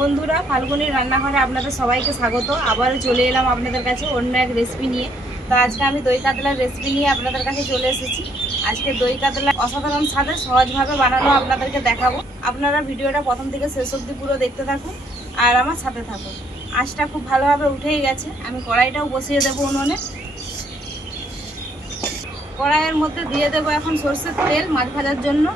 বন্ধুরা, ফাল্গুনির রান্নাঘরে আপনাদের সবাইকে স্বাগত। আবারও চলে এলাম আপনাদের কাছে অন্য এক রেসিপি নিয়ে। তো আজকে আমি দই কাতলার রেসিপি নিয়ে আপনাদের কাছে চলে এসেছি। আজকে দই কাতলা অসাধারণ স্বাদে সহজভাবে বানানো আপনাদেরকে দেখাবো। আপনারা ভিডিওটা প্রথম থেকে শেষ অবধি পুরো দেখতে থাকুন আর আমার সাথে থাকুন। আঁচটা খুব ভালোভাবে উঠেই গেছে। আমি কড়াইটাও বসিয়ে দেবো উনুনে। কড়াইয়ের মধ্যে দিয়ে দেবো এখন সরষের তেল মাছ ভাজার জন্য।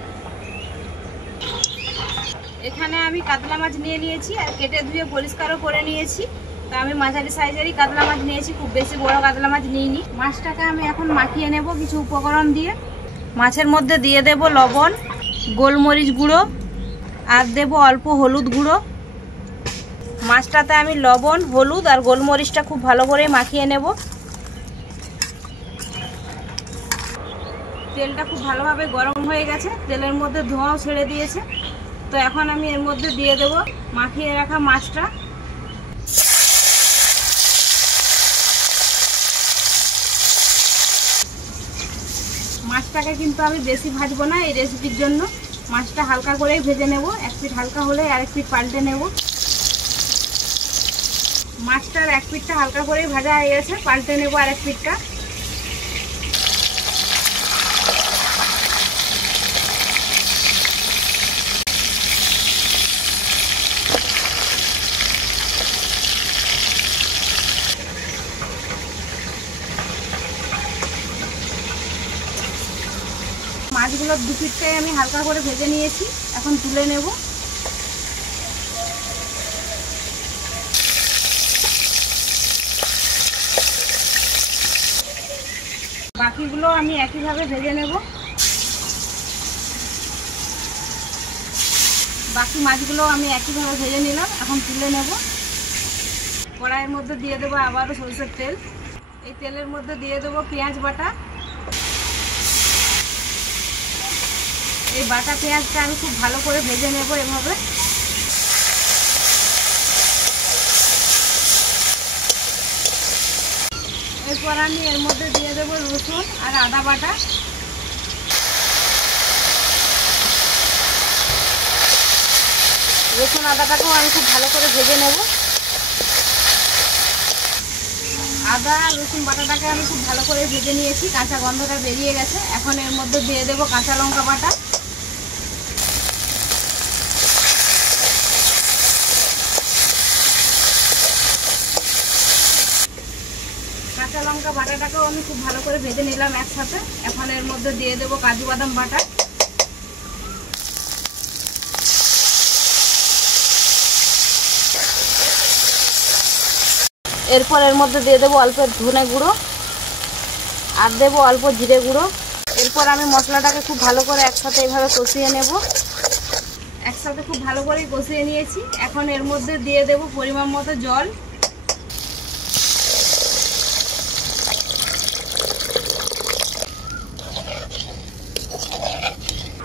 এখানে আমি কাতলা মাছ নিয়ে নিয়েছি আর কেটে ধুয়ে পরিষ্কারও করে নিয়েছি। তো আমি মাঝারি সাইজেরই কাতলা মাছ নিয়েছি, খুব বেশি বড় কাতলা মাছ নিইনি। মাছটাকে আমি এখন মাখিয়ে নেব কিছু উপকরণ দিয়ে। মাছের মধ্যে দিয়ে দেব লবণ, গোলমরিচ গুঁড়ো আর দেব অল্প হলুদ গুঁড়ো। মাছটাতে আমি লবণ, হলুদ আর গোলমরিচটা খুব ভালো করে মাখিয়ে নেব। তেলটা খুব ভালোভাবে গরম হয়ে গেছে, তেলের মধ্যে ধোঁয়াও ছেড়ে দিয়েছে। তো এখন আমি এর মধ্যে দিয়ে দেব মাখিয়ে রাখা মাছটা। মাছটাকে কিন্তু আমি বেশি ভাজবো না এই রেসিপির জন্য। মাছটা হালকা করেই ভেজে নেব, এক পিঠ হালকা হলে আরেক পিঠ পাল্টে নেব। মাছটার এক পিঠটা হালকা করেই ভাজা হয়ে গেছে, পাল্টে নেব আরেক পিঠটা। মাছগুলোর দু পিঠটাই আমি হালকা করে ভেজে নিয়েছি, এখন তুলে নেব। বাকিগুলো আমি একইভাবে ভেজে নেব। বাকি মাছগুলো আমি একইভাবে ভেজে নিলাম, এখন তুলে নেব। কড়াইয়ের মধ্যে দিয়ে দেবো আবারও সরষের তেল। এই তেলের মধ্যে দিয়ে দেবো পেঁয়াজ বাটা। এই বাটা পেঁয়াজটা আমি খুব ভালো করে ভেজে নেব এভাবে। এরপর আমি এর মধ্যে দিয়ে দেবো রসুন আর আদা বাটা। রসুন আদাটাকেও আমি খুব ভালো করে ভেজে নেব। আদা রসুন বাটাটাকে আমি খুব ভালো করে ভেজে নিয়েছি, কাঁচা গন্ধটা বেরিয়ে গেছে। এখন এর মধ্যে দিয়ে দেবো কাঁচা লঙ্কা বাটা। কাঁচা লঙ্কা বাটাটাকেও আমি খুব ভালো করে ভেজে নিলাম একসাথে। এখন এর মধ্যে দিয়ে দেবো কাজু বাদাম বাটা। এরপর এর মধ্যে দিয়ে দেবো অল্প ধনে গুঁড়ো আর দেবো অল্প জিরে গুঁড়ো। এরপর আমি মশলাটাকে খুব ভালো করে একসাথে এইভাবে কষিয়ে নেব। একসাথে খুব ভালো করেই কষিয়ে নিয়েছি। এখন এর মধ্যে দিয়ে দেবো পরিমাণ মতো জল।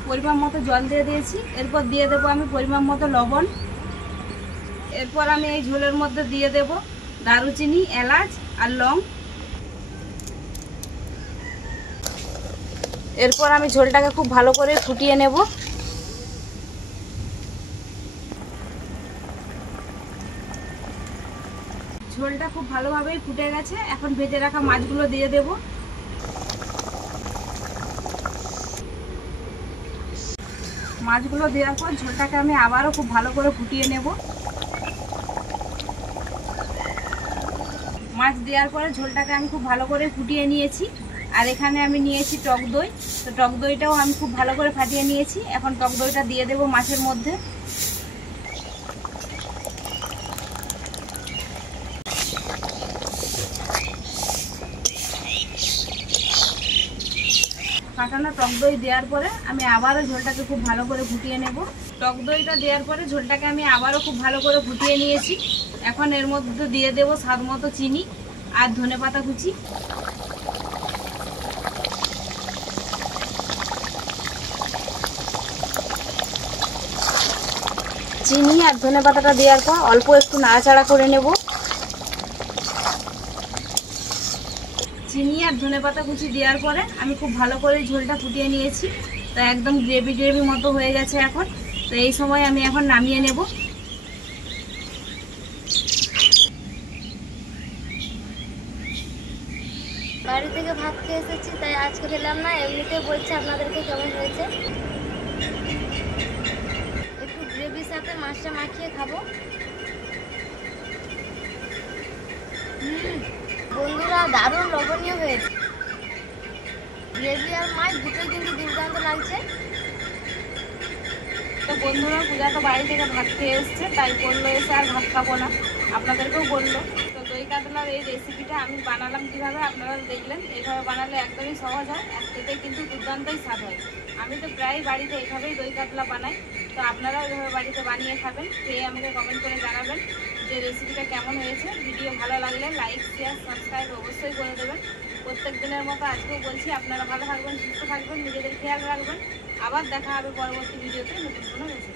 পরিমাণ মতো জল দিয়ে দিয়েছি। এরপর দিয়ে দেবো আমি পরিমাণ মতো লবণ। এরপর আমি এই ঝোলের মধ্যে দিয়ে দেব দারুচিনি, এলাচ আর লং। এরপর আমি ঝোলটাকে খুব ভালো করে ফুটিয়ে নেব। ঝোলটা খুব ভালোভাবেই ফুটে গেছে। এখন ভেজে রাখা মাছগুলো দিয়ে দেব। মাছগুলো দেওয়ার পর ঝোলটাকে আমি আবারও খুব ভালো করে ফুটিয়ে নেব। মাছ দেওয়ার পরে ঝোলটাকে আমি খুব ভালো করে ফুটিয়ে নিয়েছি। আর এখানে আমি নিয়েছি টক দই। তো টক দইটাও আমি খুব ভালো করে ফাটিয়ে নিয়েছি। এখন টক দইটা দিয়ে দেব মাছের মধ্যে। ফাটানো টক দই দেওয়ার পরে আমি আবারও ঝোলটাকে খুব ভালো করে ফুটিয়ে নেব। টক দইটা দেওয়ার পরে ঝোলটাকে আমি আবারও খুব ভালো করে ফুটিয়ে নিয়েছি। এখন এর মধ্যে দিয়ে দেব স্বাদ মতো চিনি আর ধনেপাতা কুচি। চিনি আর ধনেপাতাটা দেওয়ার পর অল্প একটু নাড়াচাড়া করে নেব। চিনি আর ধনেপাতা কুচি দেওয়ার পরে আমি খুব ভালো করে ঝোলটা ফুটিয়ে নিয়েছি। তো একদম গ্রেভি গ্রেভি মতো হয়ে গেছে এখন। তো এই সময় আমি এখন নামিয়ে নেব। বাড়ি থেকে ভাত খেয়ে এসেছি, তাই আজকে খেলাম না, এমনিতে বলছি আপনাদেরকে কেমন হয়েছে। একটু গ্রেভির সাথে মাছটা মাখিয়ে খাবো। বন্ধুরা দারুণ লবণীয় হয়েছে, গ্রেভি আর মাছ দুটোই কিন্তু দুর্দান্ত লাগছে। তো বন্ধুরা পূজা তো বাড়ি থেকে ভাত খেয়ে এসছে, তাই বললো এসে আর ভাত খাবো না, আপনাদেরকেও বললো। তো দই কাতলার এই রেসিপিটা আমি বানালাম কীভাবে আপনারা দেখলেন। এইভাবে বানালে একদমই সহজ হয় আর খেতে কিন্তু দুর্দান্তই স্বাদ হয়। আমি তো প্রায় বাড়িতে এইভাবেই দই কাতলা বানাই। তো আপনারাও এইভাবে বাড়িতে বানিয়ে খাবেন, খেয়ে আমাকে কমেন্ট করে জানাবেন যে রেসিপিটা কেমন হয়েছে। ভিডিও ভালো লাগলে লাইক শেয়ার সাবস্ক্রাইব অবশ্যই করে দেবেন। প্রত্যেক দিনের মতো আজকেও বলছি, আপনারা ভালো থাকবেন, সুস্থ থাকবেন, নিজেদের খেয়াল রাখবেন। আবার দেখা হবে পরবর্তী ভিডিওতে নতুন কোনো রেসিপি।